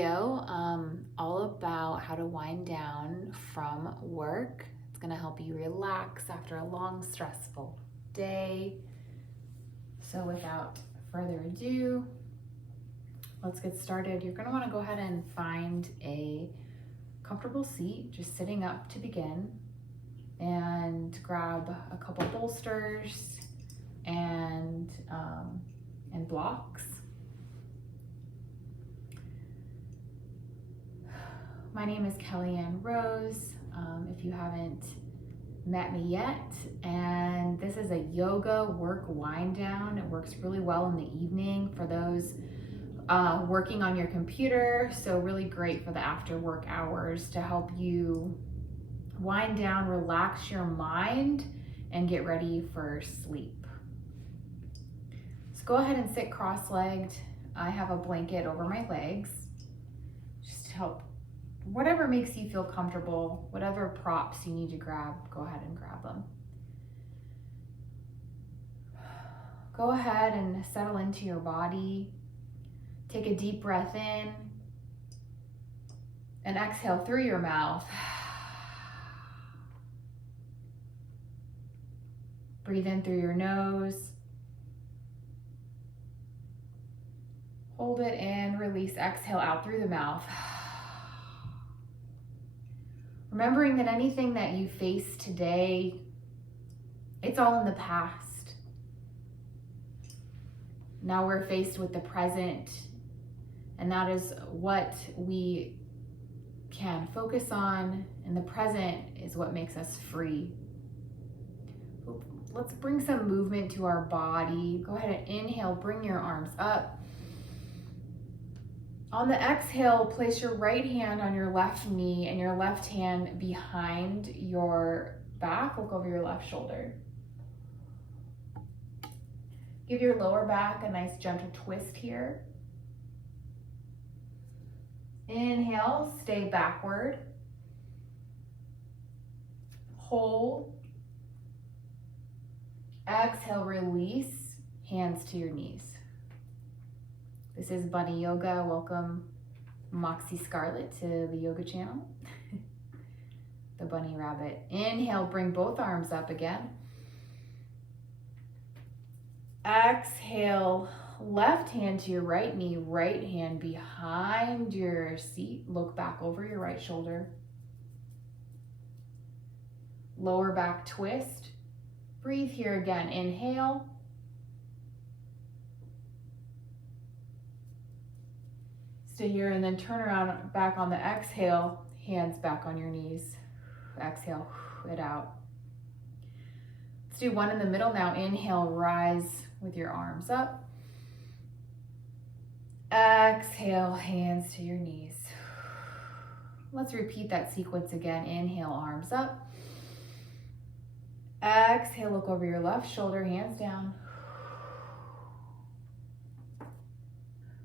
video all about how to wind down from work. It's going to help you relax after a long, stressful day. So without further ado, let's get started. You're going to want to go ahead and find a comfortable seat, just sitting up to begin, and grab a couple bolsters and blocks. My name is Kellyann Rose, if you haven't met me yet, and this is a yoga work wind down. It works really well in the evening for those working on your computer, so really great for the after work hours to help you wind down, relax your mind, and get ready for sleep. So go ahead and sit cross-legged. I have a blanket over my legs just to help. Whatever makes you feel comfortable, whatever props you need to grab, go ahead and grab them. Go ahead and settle into your body. Take a deep breath in and exhale through your mouth. Breathe in through your nose. Hold it in, release, exhale out through the mouth. Remembering that anything that you face today, it's all in the past. Now we're faced with the present, and that is what we can focus on, and the present is what makes us free. Let's bring some movement to our body. Go ahead and inhale, bring your arms up. On the exhale, place your right hand on your left knee and your left hand behind your back. Look over your left shoulder. Give your lower back a nice gentle twist here. Inhale, stay backward. Hold. Exhale, release, hands to your knees. This is Bunny Yoga. Welcome Moxie Scarlett to the yoga channel. The bunny rabbit. Inhale, bring both arms up again. Exhale, left hand to your right knee, right hand behind your seat. Look back over your right shoulder. Lower back twist. Breathe here again. Inhale. Stay here and then turn around back on the exhale, hands back on your knees. Exhale it out. Let's do one in the middle now. Inhale, rise with your arms up. Exhale, hands to your knees. Let's repeat that sequence again. Inhale, arms up. Exhale, look over your left shoulder, hands down.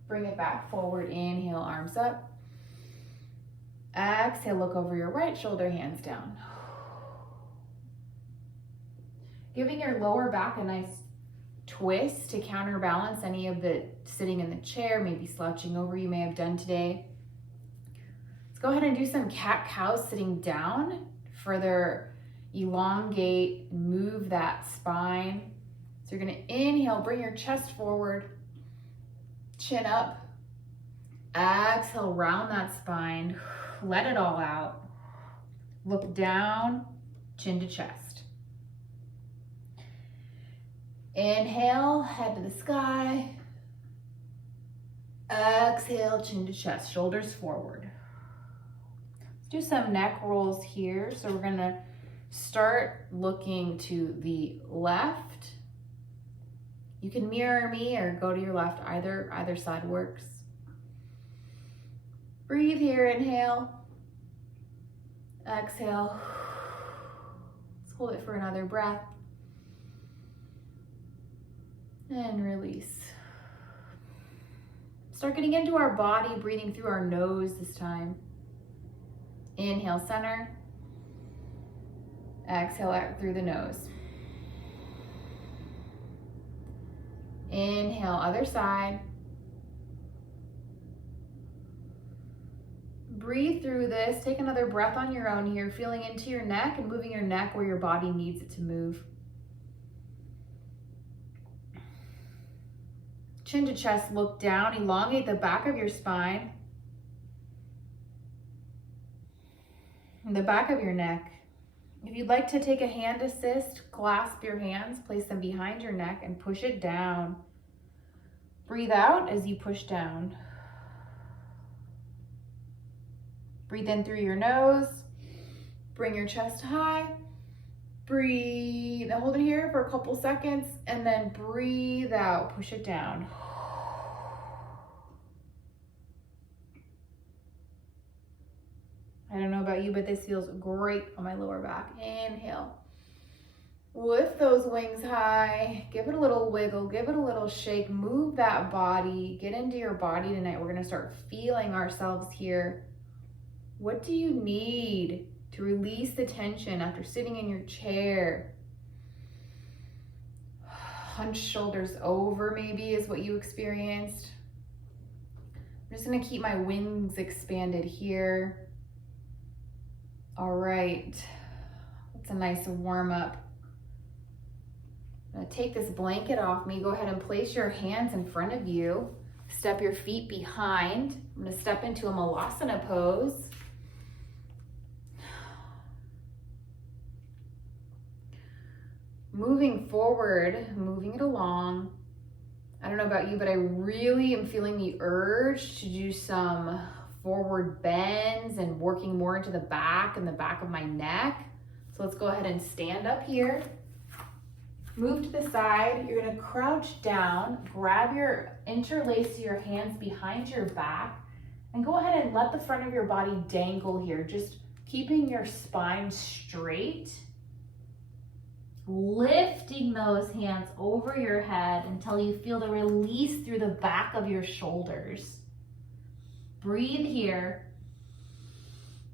Bring it back forward. Inhale, arms up. Exhale, look over your right shoulder, hands down. Giving your lower back a nice twist to counterbalance any of the sitting in the chair, maybe slouching over you may have done today. Let's go ahead and do some cat-cow sitting down. Further elongate, move that spine. So you're gonna inhale, bring your chest forward. Chin up. Exhale, round that spine. Let it all out. Look down, chin to chest. Inhale, head to the sky. Exhale, chin to chest, shoulders forward. Let's do some neck rolls here. So we're gonna start looking to the left. You can mirror me or go to your left, either side works. Breathe here, inhale. Exhale. Let's hold it for another breath. And release. Start getting into our body, breathing through our nose this time. Inhale, center. Exhale out through the nose. Inhale, other side. Breathe through this. Take another breath on your own here, feeling into your neck and moving your neck where your body needs it to move. Chin to chest, look down, elongate the back of your spine, and the back of your neck. If you'd like to take a hand assist, clasp your hands, place them behind your neck and push it down. Breathe out as you push down. Breathe in through your nose, bring your chest high. Breathe, hold it here for a couple seconds, and then breathe out, push it down. I don't know about you, but this feels great on my lower back. Inhale. Lift those wings high. Give it a little wiggle, give it a little shake. Move that body. Get into your body tonight. We're going to start feeling ourselves here. What do you need to release the tension after sitting in your chair? Hunched shoulders over maybe is what you experienced. I'm just going to keep my wings expanded here. All right, that's a nice warm up. I'm gonna take this blanket off me. Go ahead and place your hands in front of you. Step your feet behind. I'm gonna step into a Malasana pose. Moving forward, moving it along. I don't know about you, but I really am feeling the urge to do some forward bends and working more into the back and the back of my neck. So let's go ahead and stand up here. Move to the side. You're gonna crouch down, interlace your hands behind your back, and go ahead and let the front of your body dangle here, just keeping your spine straight. Lifting those hands over your head until you feel the release through the back of your shoulders. Breathe here.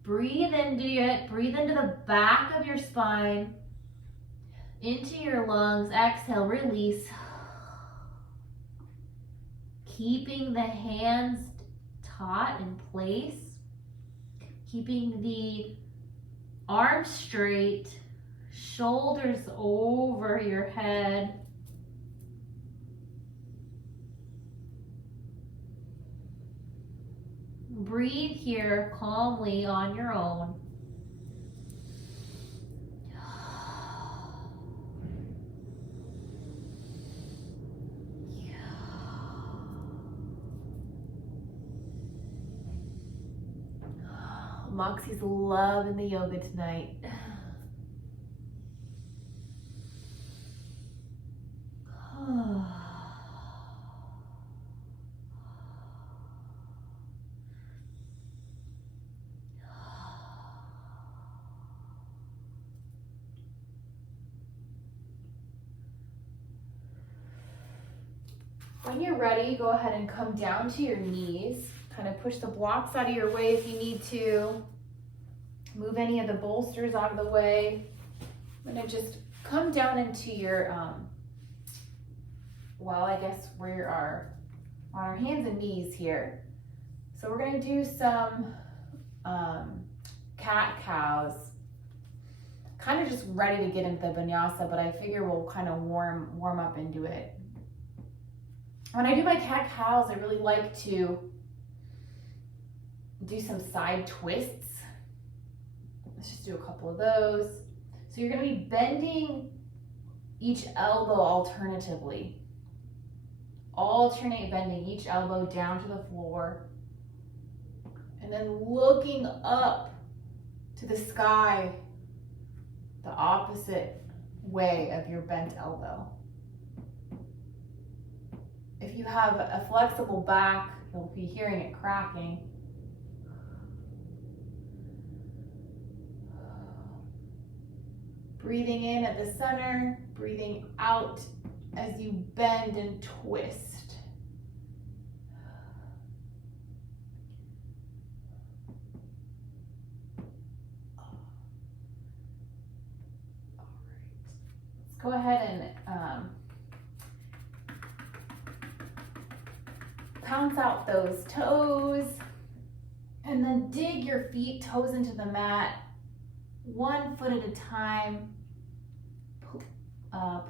Breathe into it. Breathe into the back of your spine, into your lungs. Exhale, release. Keeping the hands taut in place. Keeping the arms straight, shoulders over your head. Breathe here calmly on your own. Moxie's loving the yoga tonight. When you're ready, go ahead and come down to your knees. Kind of push the blocks out of your way if you need to. Move any of the bolsters out of the way. I'm gonna just come down into your, I guess where you are, on our hands and knees here. So we're gonna do some cat-cows. Kind of just ready to get into the vinyasa, but I figure we'll kind of warm up into it. When I do my cat-cows, I really like to do some side twists. Let's just do a couple of those. So you're gonna be bending each elbow alternatively. Alternate bending each elbow down to the floor. And then looking up to the sky, the opposite way of your bent elbow. If you have a flexible back, you'll be hearing it cracking. Breathing in at the center, breathing out as you bend and twist. All right. Let's go ahead and pounce out those toes. And then dig your feet, toes into the mat, 1 foot at a time,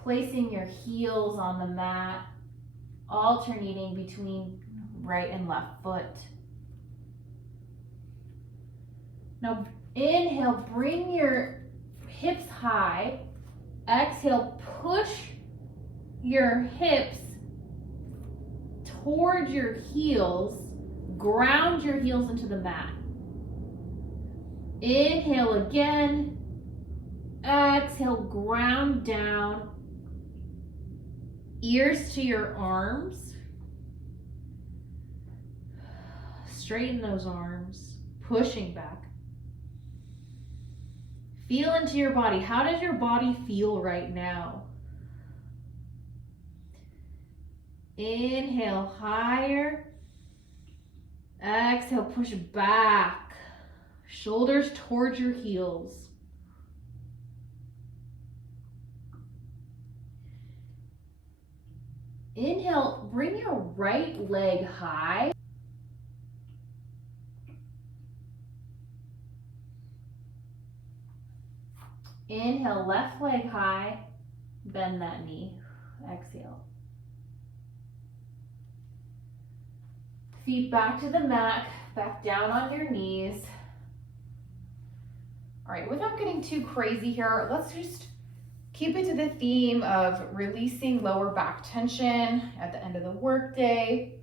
placing your heels on the mat, alternating between right and left foot. Now inhale, bring your hips high. Exhale, push your hips towards your heels. Ground your heels into the mat. Inhale again. Exhale, ground down. Ears to your arms. Straighten those arms, pushing back. Feel into your body. How does your body feel right now? Inhale, higher. Exhale, push back. Shoulders towards your heels. Inhale, bring your right leg high. Inhale, left leg high. Bend that knee. Exhale. Feet back to the mat, back down on your knees. All right, without getting too crazy here, let's just keep it to the theme of releasing lower back tension at the end of the workday.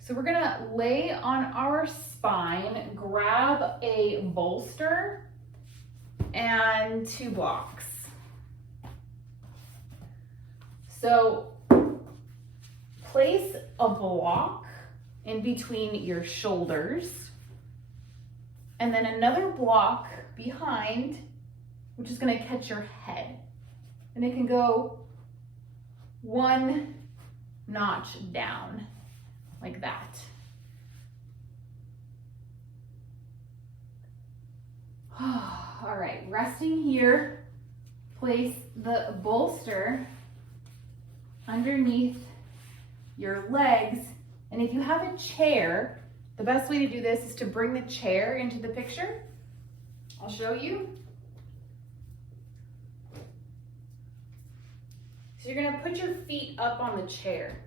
So we're gonna lay on our spine, grab a bolster and 2 blocks. So place a block in between your shoulders, and then another block behind, which is gonna catch your head. And it can go 1 notch down, like that. All right, resting here, place the bolster underneath your legs. And if you have a chair, the best way to do this is to bring the chair into the picture. I'll show you. So you're gonna put your feet up on the chair.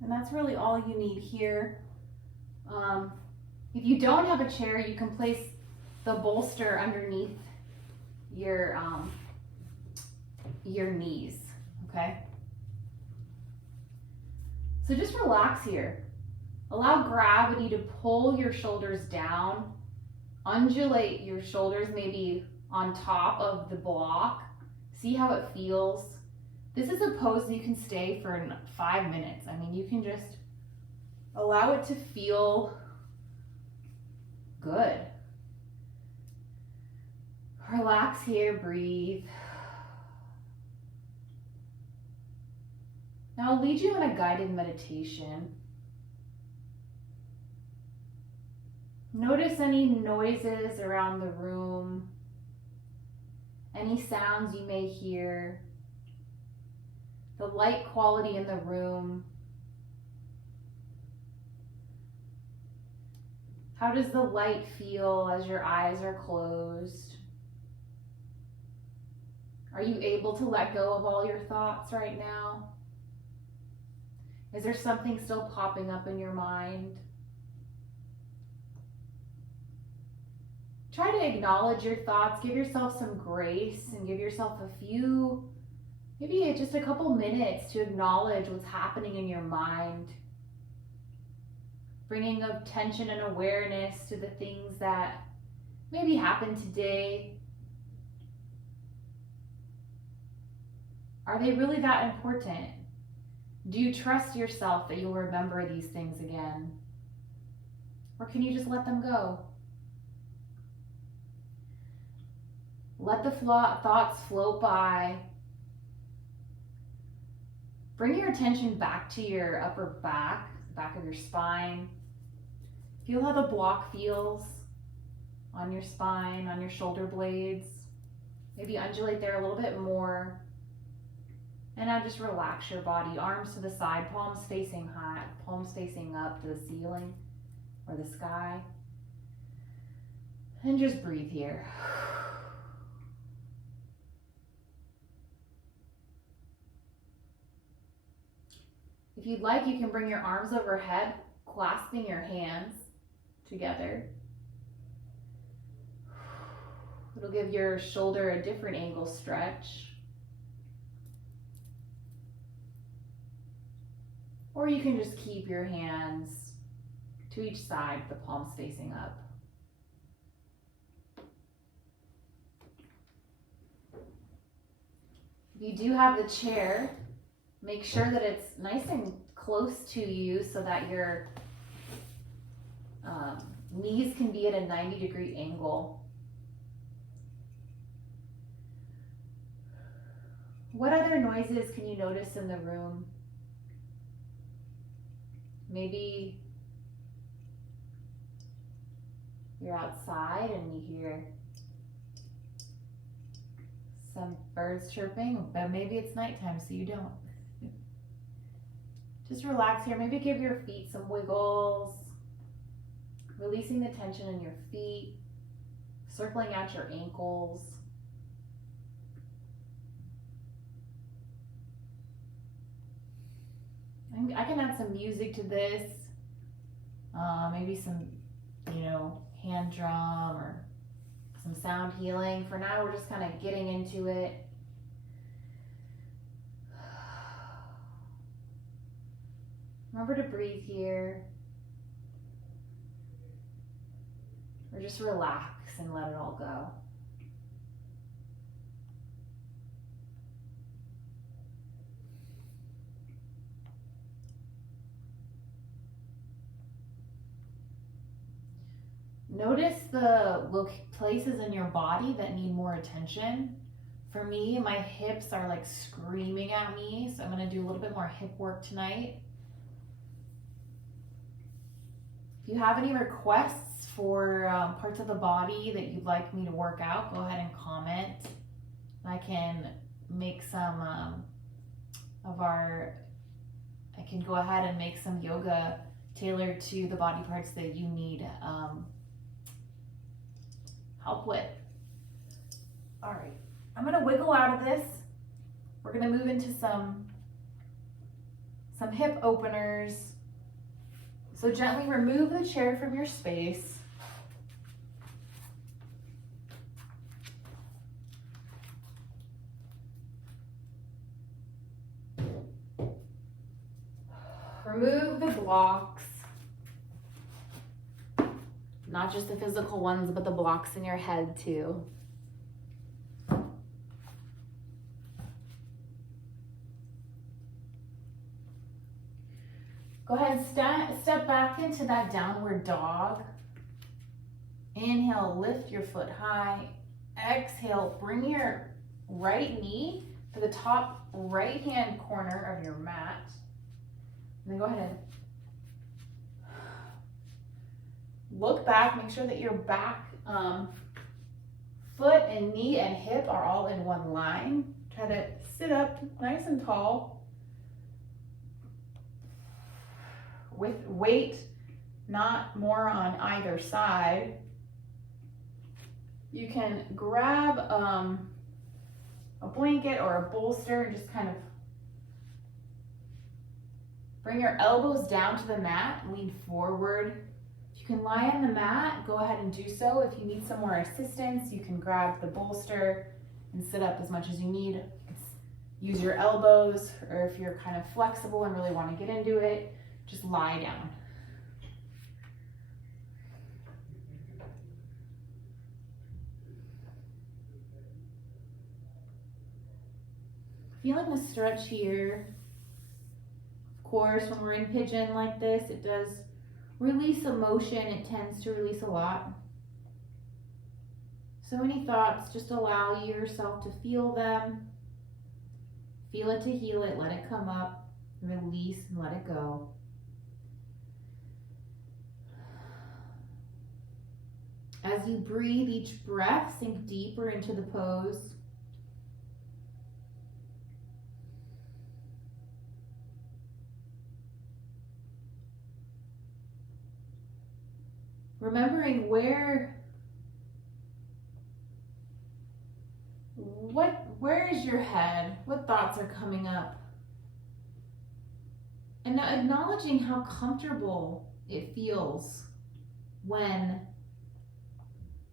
And that's really all you need here. If you don't have a chair, you can place the bolster underneath your knees, okay? So just relax here. Allow gravity to pull your shoulders down. Undulate your shoulders maybe on top of the block. See how it feels. This is a pose that you can stay for 5 minutes. I mean, you can just allow it to feel good. Relax here, breathe. Now I'll lead you in a guided meditation. Notice any noises around the room, any sounds you may hear, the light quality in the room. How does the light feel as your eyes are closed? Are you able to let go of all your thoughts right now? Is there something still popping up in your mind? Try to acknowledge your thoughts, give yourself some grace, and give yourself a few, maybe just a couple minutes to acknowledge what's happening in your mind. Bringing attention and awareness to the things that maybe happened today. Are they really that important? Do you trust yourself that you'll remember these things again? Or can you just let them go? Let the thoughts float by. Bring your attention back to your upper back, back of your spine. Feel how the block feels on your spine, on your shoulder blades. Maybe undulate there a little bit more. And now just relax your body, arms to the side, palms facing high, palms facing up to the ceiling or the sky. And just breathe here. If you'd like, you can bring your arms overhead, clasping your hands together. It'll give your shoulder a different angle stretch. Or you can just keep your hands to each side, the palms facing up. If you do have the chair, make sure that it's nice and close to you so that your knees can be at a 90-degree angle. What other noises can you notice in the room? Maybe you're outside and you hear some birds chirping, but maybe it's nighttime so you don't. Just relax here. Maybe give your feet some wiggles, releasing the tension in your feet, circling out your ankles. I can add some music to this, maybe some, hand drum or some sound healing. For now, we're just kind of getting into it. Remember to breathe here. Or just relax and let it all go. Notice the places in your body that need more attention. For me, my hips are like screaming at me, so I'm going to do a little bit more hip work tonight. If you have any requests for parts of the body that you'd like me to work out, go ahead and comment. I can make some I can go ahead and make some yoga tailored to the body parts that you need help with. All right, I'm gonna wiggle out of this. We're gonna move into some hip openers. So gently remove the chair from your space. Remove the blocks. Not just the physical ones, but the blocks in your head too. Go ahead and step back into that downward dog. Inhale, lift your foot high. Exhale, bring your right knee to the top right-hand corner of your mat. And then go ahead and look back, make sure that your back foot and knee and hip are all in one line. Try to sit up nice and tall with weight not more on either side. You can grab a blanket or a bolster and just kind of bring your elbows down to the mat, lean forward. You can lie on the mat, go ahead and do so. If you need some more assistance, you can grab the bolster and sit up as much as you need. Use your elbows, or if you're kind of flexible and really want to get into it, just lie down. Feeling the stretch here. Of course, when we're in pigeon like this, it does release emotion. It tends to release a lot. So any thoughts, just allow yourself to feel them. Feel it to heal it, let it come up, release and let it go. As you breathe each breath, sink deeper into the pose. Remembering where is your head? What thoughts are coming up? And now acknowledging how comfortable it feels when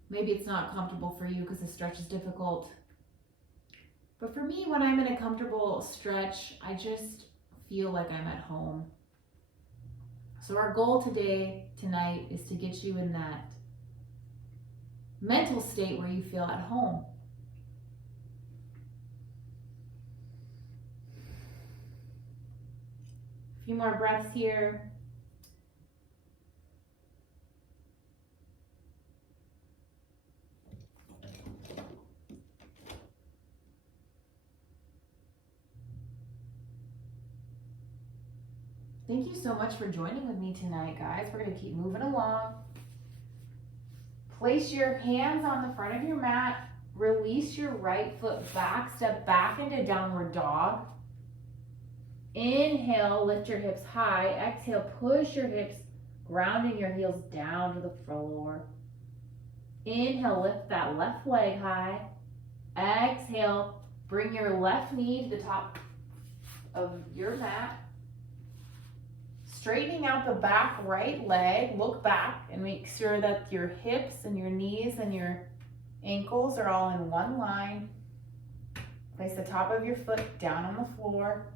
maybe it's not comfortable for you because the stretch is difficult. But for me, when I'm in a comfortable stretch, I just feel like I'm at home. So our goal tonight, is to get you in that mental state where you feel at home. A few more breaths here. Thank you so much for joining with me tonight, guys. We're going to keep moving along. Place your hands on the front of your mat. Release your right foot back. Step back into downward dog. Inhale, lift your hips high. Exhale, push your hips, grounding your heels down to the floor. Inhale, lift that left leg high. Exhale, bring your left knee to the top of your mat. Straightening out the back right leg, look back and make sure that your hips and your knees and your ankles are all in one line. Place the top of your foot down on the floor.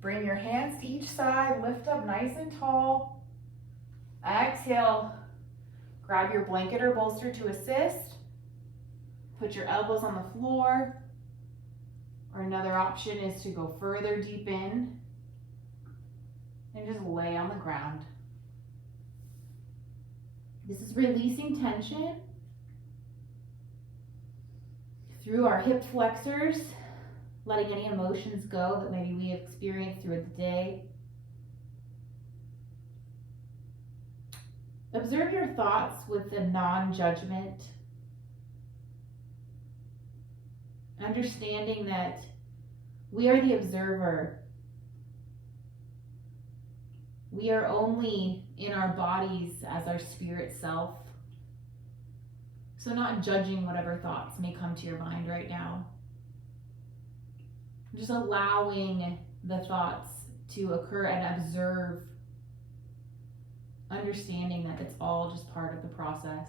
Bring your hands to each side, lift up nice and tall. Exhale, grab your blanket or bolster to assist. Put your elbows on the floor. Or another option is to go further deep in and just lay on the ground. This is releasing tension through our hip flexors, letting any emotions go that maybe we have experienced through the day. Observe your thoughts with a non-judgment, understanding that we are the observer. We are only in our bodies as our spirit self. So not judging whatever thoughts may come to your mind right now. Just allowing the thoughts to occur and observe, understanding that it's all just part of the process.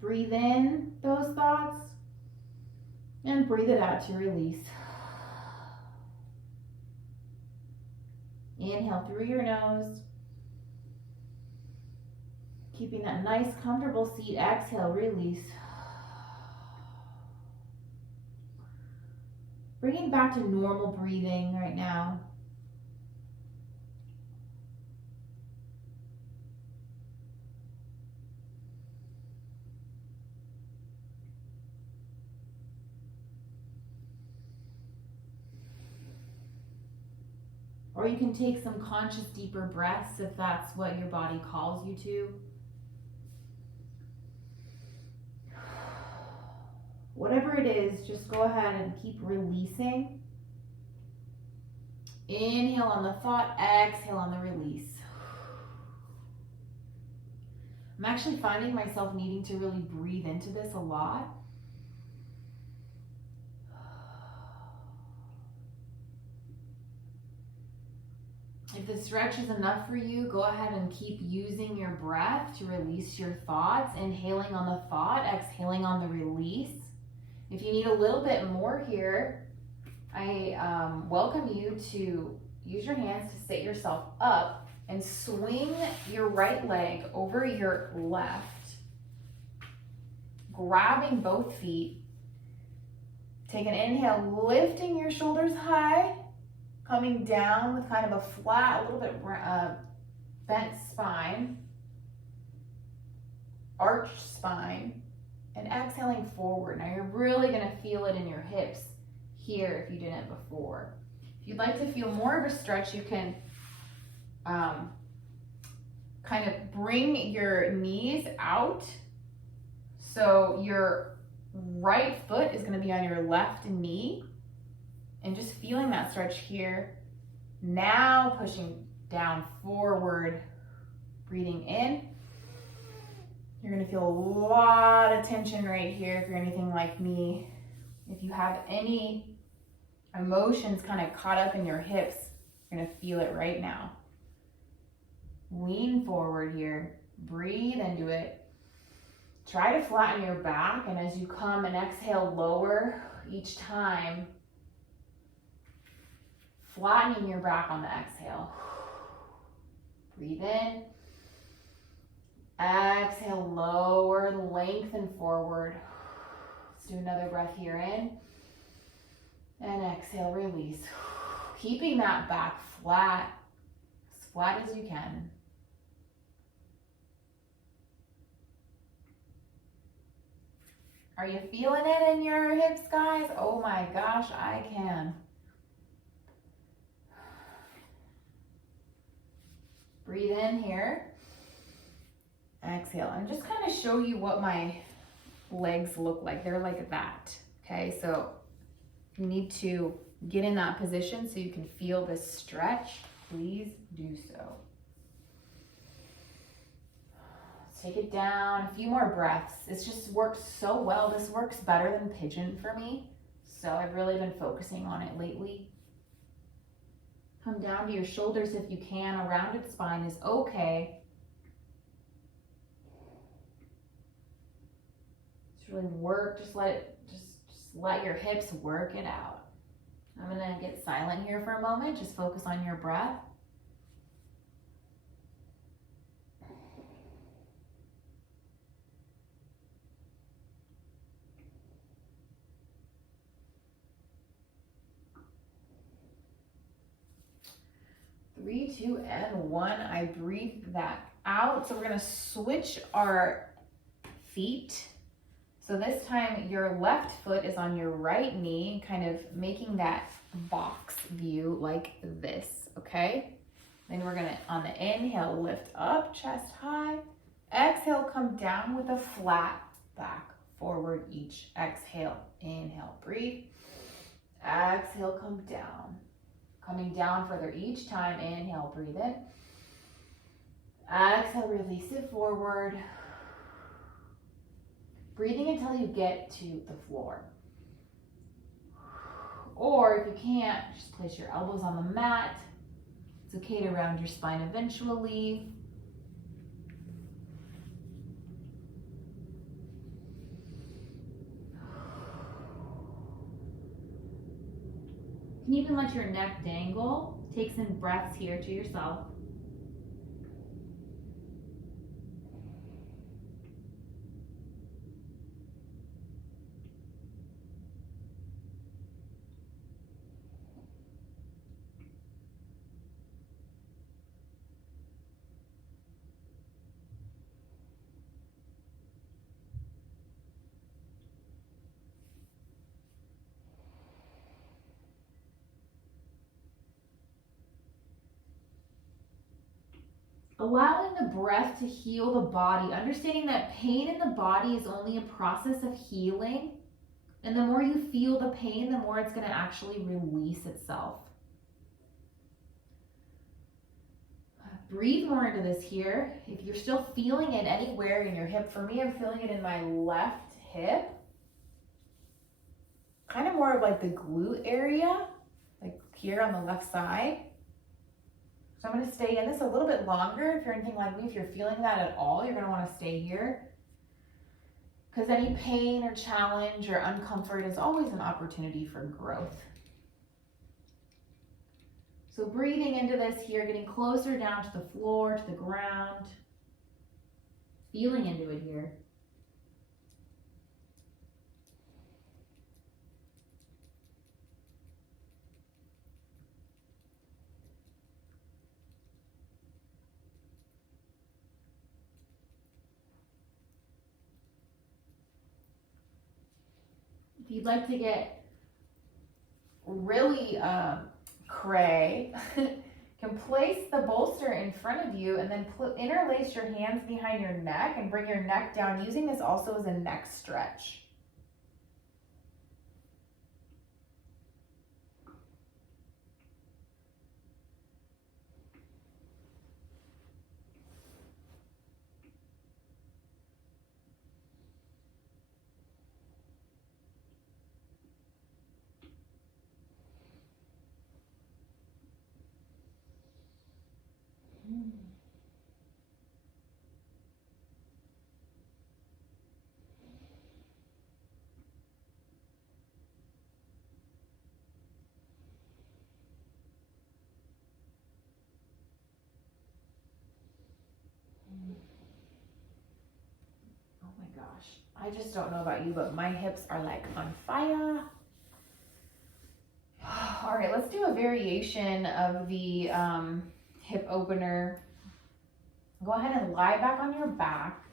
Breathe in those thoughts and breathe it out to release. Inhale through your nose. Keeping that nice, comfortable seat. Exhale, release. Bringing back to normal breathing right now. Or you can take some conscious deeper breaths if that's what your body calls you to. Whatever it is, just go ahead and keep releasing. Inhale on the thought, exhale on the release. I'm actually finding myself needing to really breathe into this a lot. If the stretch is enough for you, go ahead and keep using your breath to release your thoughts. Inhaling on the thought, exhaling on the release. If you need a little bit more here, I welcome you to use your hands to sit yourself up and swing your right leg over your left, grabbing both feet. Take an inhale, lifting your shoulders high, coming down with kind of a flat, a little bit bent spine, arched spine, and exhaling forward. Now you're really going to feel it in your hips here if you didn't before. If you'd like to feel more of a stretch, you can kind of bring your knees out. So your right foot is going to be on your left knee, and just feeling that stretch here. Now pushing down forward, breathing in. You're going to feel a lot of tension right here if you're anything like me. If you have any emotions kind of caught up in your hips, you're going to feel it right now. Lean forward here. Breathe into it. Try to flatten your back, and as you come and exhale, lower each time. Flattening your back on the exhale. Breathe in. Exhale, lower, lengthen forward. Let's do another breath here in. And exhale, release. Keeping that back flat, as flat as you can. Are you feeling it in your hips, guys? Oh my gosh, I can. Breathe in here. Exhale, and just kind of show you what my legs look like. They're like that, okay? So you need to get in that position so you can feel this stretch. Please do so. Take it down, a few more breaths. It's just worked so well. This works better than pigeon for me. So I've really been focusing on it lately. Come down to your shoulders if you can. A rounded spine is okay. Just really work, just let your hips work it out. I'm gonna get silent here for a moment. Just focus on your breath. Three, two, and one. I breathe that out. So we're gonna switch our feet. So this time your left foot is on your right knee, kind of making that box view like this, okay? Then we're gonna, on the inhale, lift up, chest high. Exhale, come down with a flat back, forward each exhale. Inhale, breathe. Exhale, come down. Coming down further each time. Inhale, breathe in. Exhale, release it forward. Breathing until you get to the floor. Or if you can't, just place your elbows on the mat. It's okay to round your spine eventually. You can even let your neck dangle. Take some breaths here to yourself. Allowing the breath to heal the body, understanding that pain in the body is only a process of healing. And the more you feel the pain, the more it's going to actually release itself. Breathe more into this here. If you're still feeling it anywhere in your hip, for me, I'm feeling it in my left hip. Kind of more of like the glute area, like here on the left side. So I'm going to stay in this a little bit longer. If you're anything like me, if you're feeling that at all, you're going to want to stay here. Because any pain or challenge or uncomfort is always an opportunity for growth. So breathing into this here, getting closer down to the floor, to the ground. Feeling into it here. If you'd like to get really cray, You can place the bolster in front of you and then interlace your hands behind your neck and bring your neck down, using this also as a neck stretch. Oh my gosh, I just don't know about you, but my hips are like on fire. All right, let's do a variation of the hip opener. Go ahead and lie back on your back.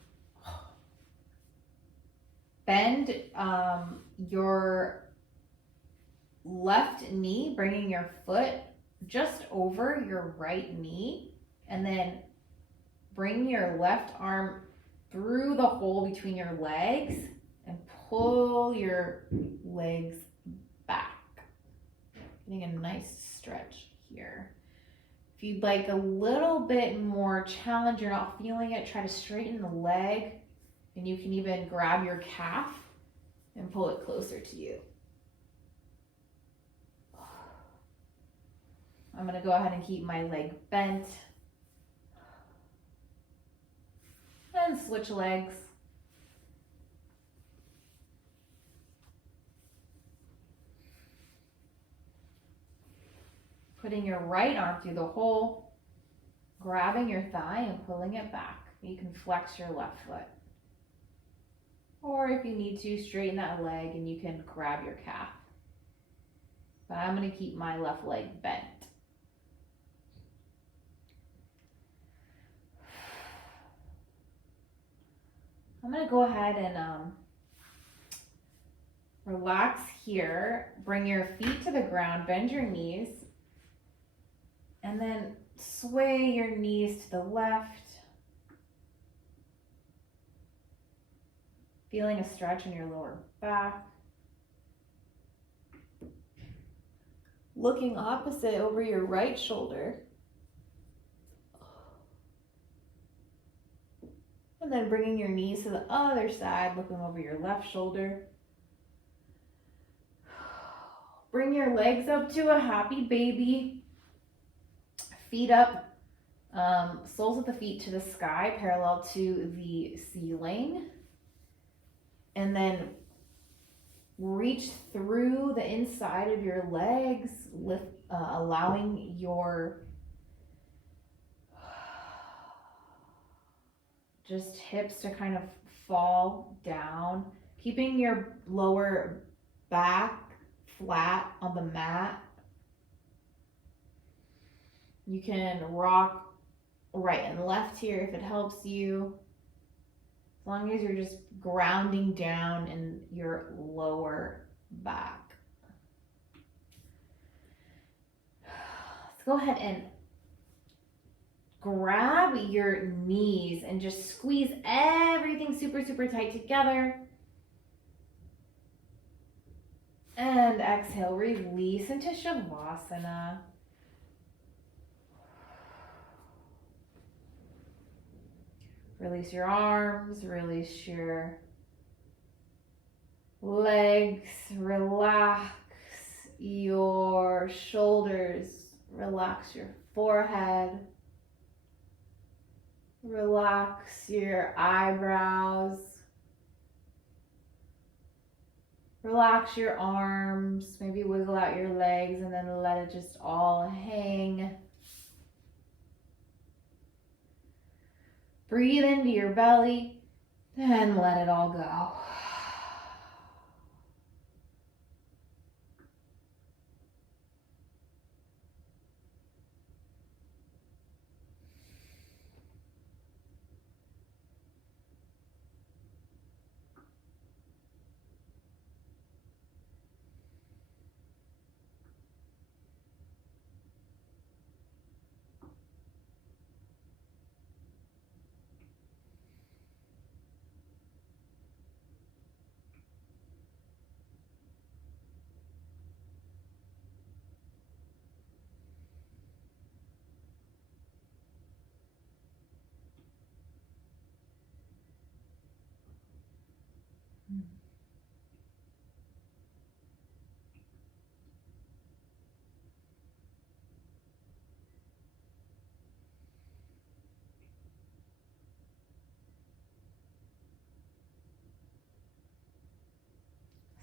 Bend your left knee, bringing your foot just over your right knee, and then bring your left arm through the hole between your legs and pull your legs back. Getting a nice stretch here. If you'd like a little bit more challenge, you're not feeling it, try to straighten the leg, and you can even grab your calf and pull it closer to you. I'm gonna go ahead and keep my leg bent. And switch legs. Putting your right arm through the hole, grabbing your thigh and pulling it back. You can flex your left foot. Or if you need to, straighten that leg and you can grab your calf. But I'm going to keep my left leg bent. I'm going to go ahead and relax here. Bring your feet to the ground, bend your knees, and then sway your knees to the left. Feeling a stretch in your lower back. Looking opposite over your right shoulder. And then bringing your knees to the other side, looking over your left shoulder. Bring your legs up to a happy baby. Feet up, soles of the feet to the sky, parallel to the ceiling. And then reach through the inside of your legs, allowing your just hips to kind of fall down, keeping your lower back flat on the mat. You can rock right and left here if it helps you, as long as you're just grounding down in your lower back. Let's go ahead and grab your knees and just squeeze everything super, super tight together. And exhale, release into Shavasana. Release your arms, release your legs, relax your shoulders, relax your forehead, relax your eyebrows, relax your arms, maybe wiggle out your legs and then let it just all hang. Breathe into your belly and let it all go.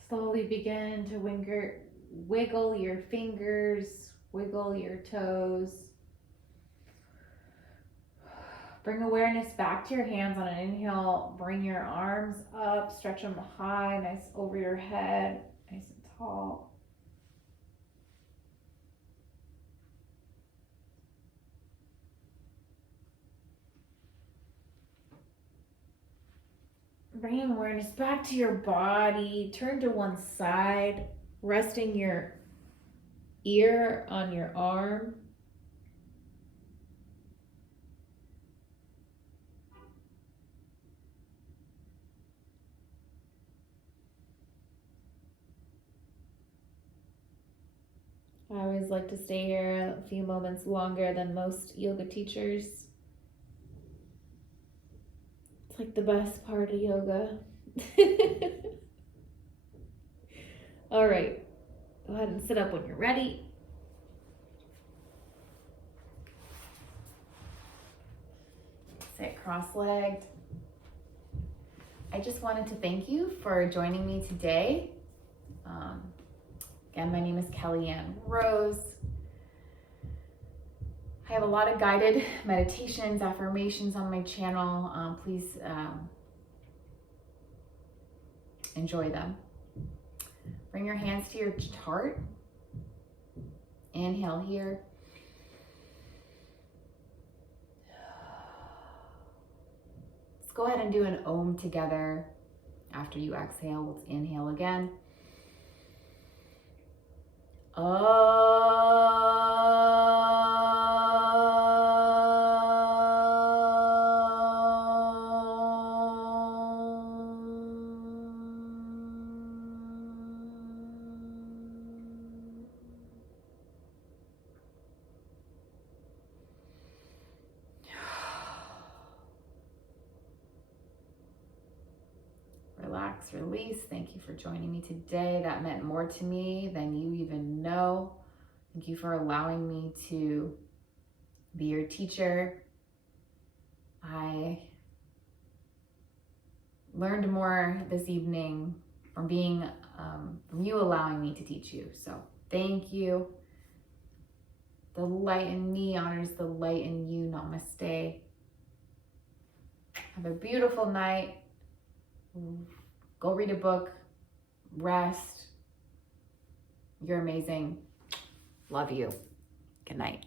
Slowly begin to wiggle your fingers, wiggle your toes. Bring awareness back to your hands on an inhale. Bring your arms up, stretch them high, nice over your head, nice and tall. Bringing awareness back to your body. Turn to one side, resting your ear on your arm. I always like to stay here a few moments longer than most yoga teachers. It's like the best part of yoga. All right, go ahead and sit up when you're ready. Sit cross-legged. I just wanted to thank you for joining me today. Again, my name is Kellyann Rose. I have a lot of guided meditations, affirmations on my channel. Please enjoy them. Bring your hands to your heart. Inhale here. Let's go ahead and do an Om together. After you exhale, let's inhale again. Relax, release. Thank you for joining me today. That meant more to me than you even know. Thank you for allowing me to be your teacher. I learned more this evening from from you allowing me to teach you. So thank you. The light in me honors the light in you. Namaste. Have a beautiful night. Go read a book, rest. You're amazing. Love you. Good night.